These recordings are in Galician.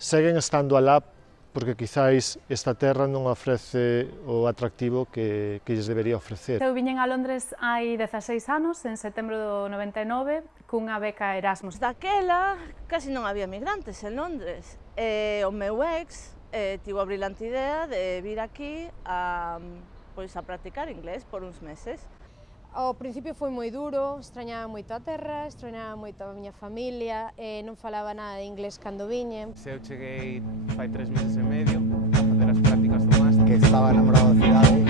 seguen estando alá porque quizáis esta terra non ofrece o atractivo que lles debería ofrecer. Eu viñen a Londres hai 16 anos, en setembro do 99, cunha beca Erasmus. Daquela casi non había migrantes en Londres. O meu ex tivo a brilante idea de vir aquí a practicar inglés por uns meses. Ao principio foi moi duro, extrañaba moito a terra, extrañaba moito a miña familia, non falaba nada de inglés cando viñen. Eu cheguei fai 3 meses e medio a facer as prácticas do máster. Que estaba enamorado da cidade.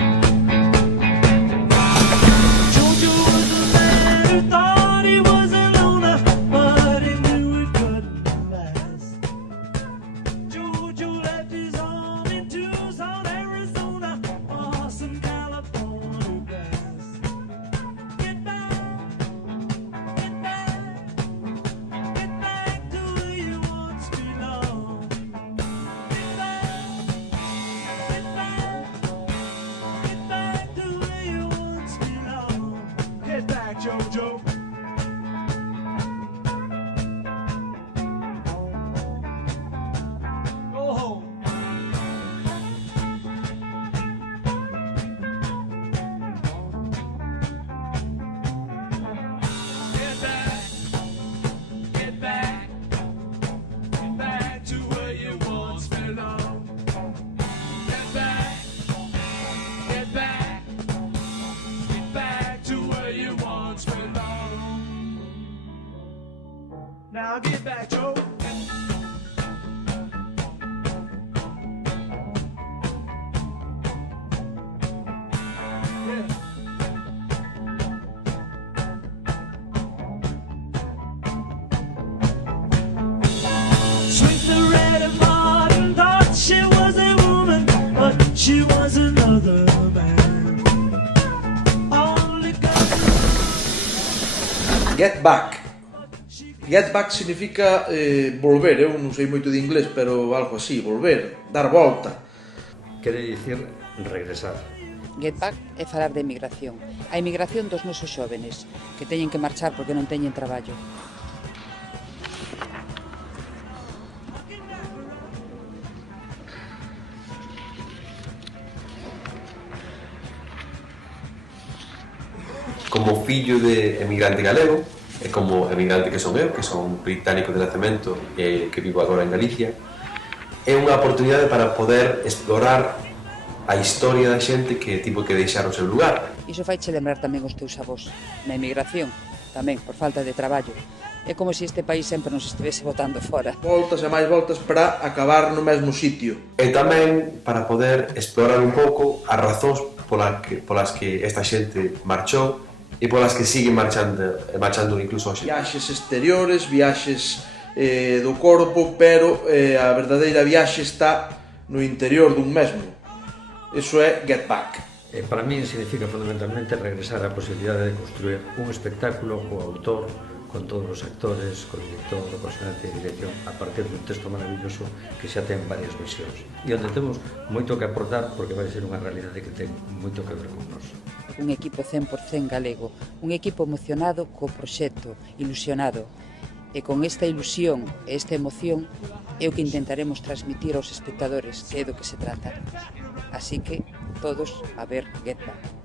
Jojo. Go home. Get back, get back, get back to where you once belonged. Get back, get back, get back to where you once belonged. Now get back, Joe. Yeah. Sweet Loretta Martin thought she was a woman, but she was another man. Only God. Get back. Get back significa volver, eu non sei moito de inglés, pero algo así, volver, dar volta. Quere dicir regresar. Get back é falar de emigración. A emigración dos nosos xóvenes, que teñen que marchar porque non teñen traballo. Como fillo de emigrante galego, e como emigrante que son eu, que son británico de nacemento e que vivo agora en Galicia, é unha oportunidade para poder explorar a historia da xente que tivo que deixar o seu lugar. Iso faiche lembrar tamén os teus avós, na emigración, tamén por falta de traballo. É como se este país sempre nos estivese botando fora. Voltas e máis voltas para acabar no mesmo sitio. E tamén para poder explorar un pouco as razóns polas que esta xente marchou e polas que siguen marchando incluso hoxe. Viaxes exteriores, viaxes do corpo, pero a verdadeira viaxe está no interior dun mesmo. Iso é get back. Para min significa fundamentalmente regresar á posibilidade de construir un espectáculo co autor, con todos os actores, co director, o personaxe de dirección, a partir dun texto maravilloso que xa ten varias versións. E onde temos moito que aportar porque vai ser unha realidade que ten moito que ver con nós. Un equipo 100% galego, un equipo emocionado co proxecto, ilusionado. E con esta ilusión e esta emoción é o que intentaremos transmitir aos espectadores, que é do que se trata. Así que, todos a ver Get Back.